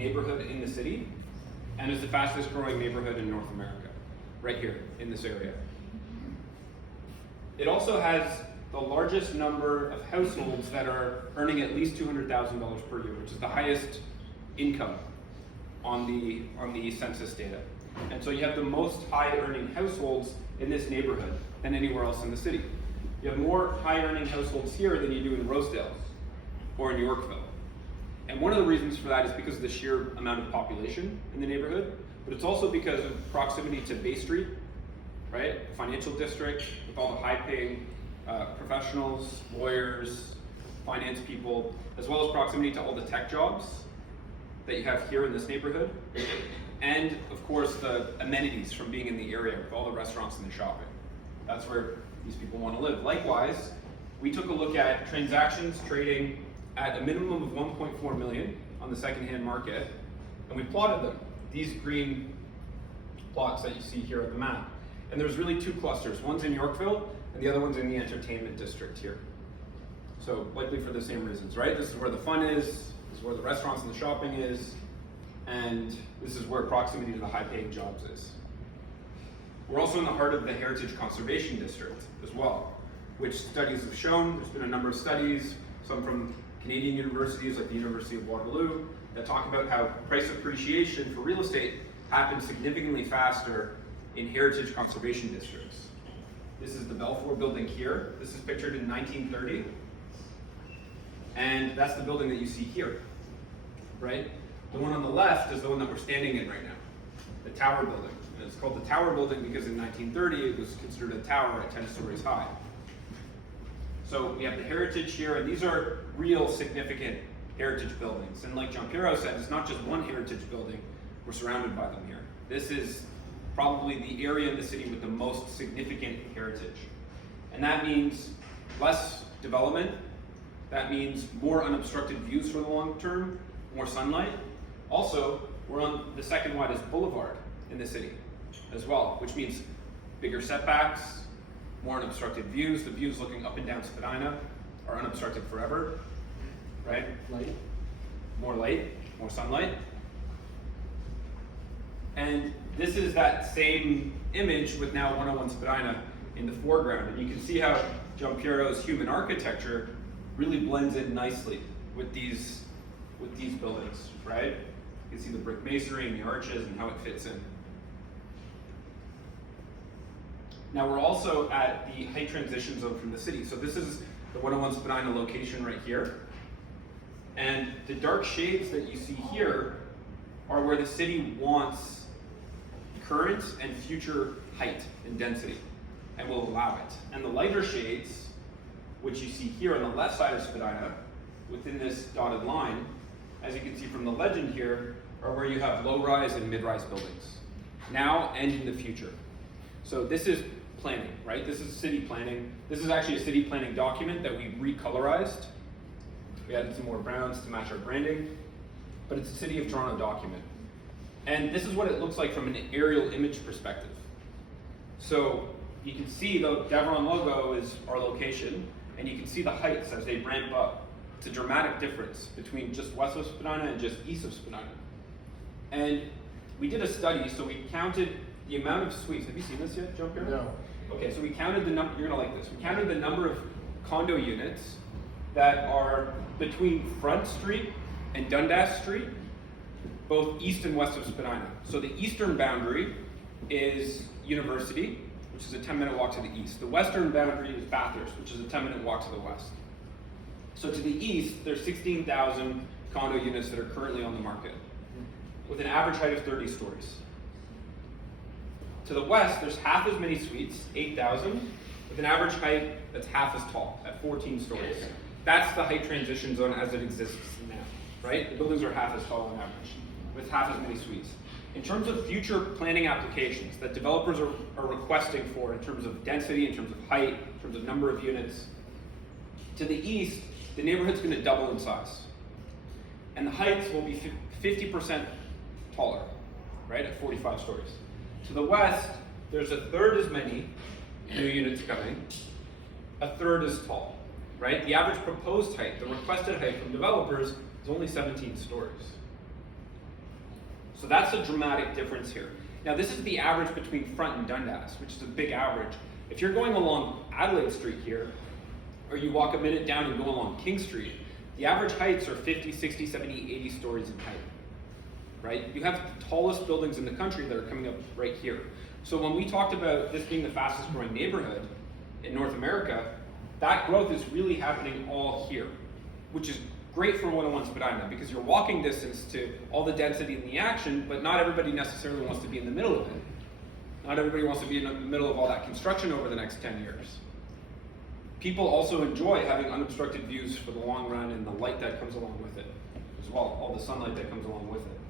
neighborhood in the city, and is the fastest growing neighborhood in North America, right here in this area. It also has the largest number of households that are earning at least $200,000 per year, which is the highest income on the census data. And so you have the most high earning households in this neighborhood than anywhere else in the city. You have more high earning households here than you do in Rosedale or in Yorkville. And one of the reasons for that is because of the sheer amount of population in the neighborhood, but it's also because of proximity to Bay Street, right? Financial district with all the high paying professionals, lawyers, finance people, as well as proximity to all the tech jobs that you have here in this neighborhood. And of course the amenities from being in the area with all the restaurants and the shopping. That's where these people want to live. Likewise, we took a look at transactions trading at a minimum of 1.4 million on the secondhand market, and we plotted them, these green plots that you see here on the map. And there's really two clusters. One's in Yorkville, and the other one's in the entertainment district here. So likely for the same reasons, right? This is where the fun is, this is where the restaurants and the shopping is, and this is where proximity to the high-paying jobs is. We're also in the heart of the Heritage Conservation District as well, which studies have shown. There's been a number of studies, some from Canadian universities like the University of Waterloo, that talk about how price appreciation for real estate happens significantly faster in heritage conservation districts. This is the Balfour building here. This is pictured in 1930. And that's the building that you see here, right? The one on the left is the one that we're standing in right now, the Tower building. And it's called the Tower building because in 1930 it was considered a tower at 10 stories high. So we have the heritage here, and these are real significant heritage buildings. And like Giampiero said, it's not just one heritage building, we're surrounded by them here. This is probably the area in the city with the most significant heritage. And that means less development, that means more unobstructed views for the long term, more sunlight. Also, we're on the second widest boulevard in the city as well, which means bigger setbacks, more unobstructed views. The views looking up and down Spadina are unobstructed forever, right? Light. More light, more sunlight. And this is that same image with now 101 Spadina in the foreground. And you can see how Giampiero's human architecture really blends in nicely with these buildings, right? You can see the brick masonry and the arches and how it fits in. Now we're also at the height transition zone from the city. So this is the 101 Spadina location right here. And the dark shades that you see here are where the city wants current and future height and density and will allow it. And the lighter shades, which you see here on the left side of Spadina, within this dotted line, as you can see from the legend here, are where you have low-rise and mid-rise buildings, now and in the future. So this is planning, right? This is city planning. This is actually a city planning document that we recolorized. We added some more browns to match our branding, but it's a City of Toronto document. And this is what it looks like from an aerial image perspective. So you can see the Davron logo is our location, and you can see the heights as they ramp up. It's a dramatic difference between just west of Spadina and just east of Spadina. And we did a study, so we counted the amount of suites. Have you seen this yet, Giampiero? No. Okay, so we counted the number, you're gonna like this. We counted the number of condo units that are between Front Street and Dundas Street, both east and west of Spadina. So the eastern boundary is University, which is a 10-minute walk to the east. The western boundary is Bathurst, which is a 10-minute walk to the west. So to the east, there's 16,000 condo units that are currently on the market, with an average height of 30 stories. To the west, there's half as many suites, 8,000, with an average height that's half as tall, at 14 stories. That's the height transition zone as it exists now, right? The buildings are half as tall on average, with half as many suites. In terms of future planning applications that developers are requesting for in terms of density, in terms of height, in terms of number of units, to the east, the neighborhood's gonna double in size. And the heights will be 50% taller, right, at 45 stories. To the west, there's a third as many new units coming, a third as tall, right? The average proposed height, the requested height from developers, is only 17 stories. So that's a dramatic difference here. Now this is the average between Front and Dundas, which is a big average. If you're going along Adelaide Street here, or you walk a minute down and go along King Street, the average heights are 50, 60, 70, 80 stories in height, right? You have the tallest buildings in the country that are coming up right here. So when we talked about this being the fastest growing neighborhood in North America, that growth is really happening all here, which is great for 101 Spadina because you're walking distance to all the density and the action, but not everybody necessarily wants to be in the middle of it. Not everybody wants to be in the middle of all that construction over the next 10 years. People also enjoy having unobstructed views for the long run and the light that comes along with it as well, all the sunlight that comes along with it.